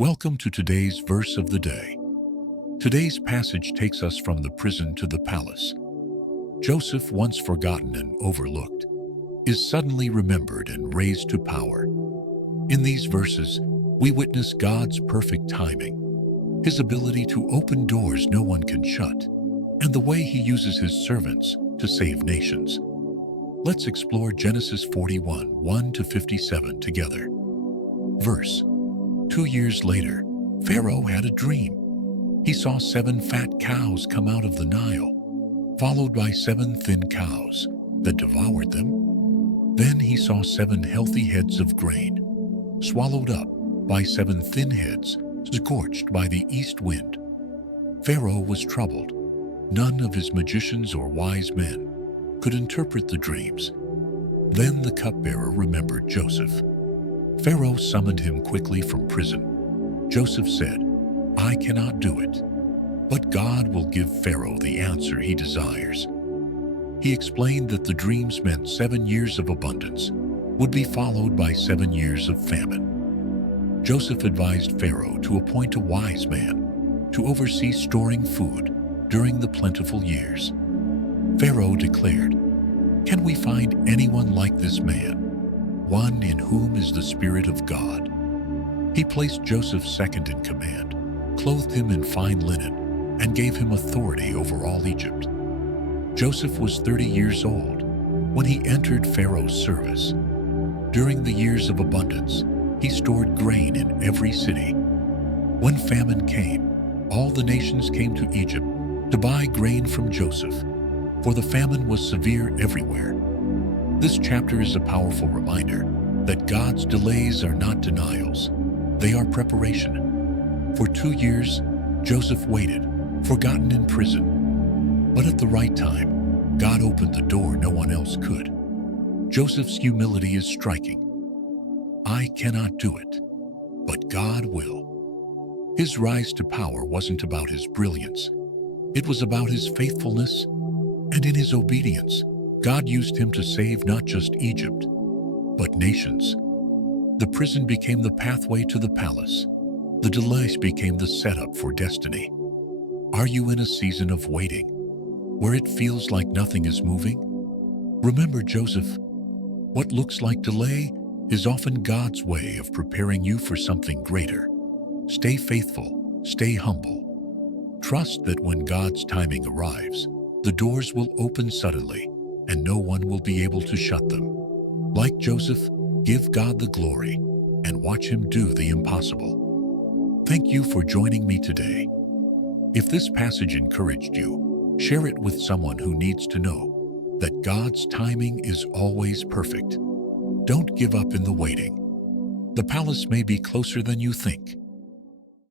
Welcome to today's verse of the day. Today's passage takes us from the prison to the palace. Joseph, once forgotten and overlooked, is suddenly remembered and raised to power. In these verses, we witness God's perfect timing, His ability to open doors no one can shut, and the way He uses His servants to save nations. Let's explore Genesis 41, 1-57 together. Verse: 2 years later, Pharaoh had a dream. He saw 7 fat cows come out of the Nile, followed by 7 thin cows that devoured them. Then he saw 7 healthy heads of grain, swallowed up by 7 thin heads, scorched by the east wind. Pharaoh was troubled. None of his magicians or wise men could interpret the dreams. Then the cupbearer remembered Joseph. Pharaoh summoned him quickly from prison. Joseph said, "I cannot do it, but God will give Pharaoh the answer he desires." He explained that the dreams meant 7 years of abundance would be followed by 7 years of famine. Joseph advised Pharaoh to appoint a wise man to oversee storing food during the plentiful years. Pharaoh declared, "Can we find anyone like this man, one in whom is the Spirit of God?" He placed Joseph second in command, clothed him in fine linen, and gave him authority over all Egypt. Joseph was 30 years old when he entered Pharaoh's service. During the years of abundance, he stored grain in every city. When famine came, all the nations came to Egypt to buy grain from Joseph, for the famine was severe everywhere. This chapter is a powerful reminder that God's delays are not denials, they are preparation. For 2 years, Joseph waited, forgotten in prison. But at the right time, God opened the door no one else could. Joseph's humility is striking. "I cannot do it, but God will." His rise to power wasn't about his brilliance. It was about his faithfulness, and in his obedience, God used him to save not just Egypt, but nations. The prison became the pathway to the palace. The delays became the setup for destiny. Are you in a season of waiting, where it feels like nothing is moving? Remember Joseph. What looks like delay is often God's way of preparing you for something greater. Stay faithful, stay humble. Trust that when God's timing arrives, the doors will open suddenly, and no one will be able to shut them. Like Joseph, give God the glory and watch Him do the impossible. Thank you for joining me today. If this passage encouraged you, share it with someone who needs to know that God's timing is always perfect. Don't give up in the waiting. The palace may be closer than you think.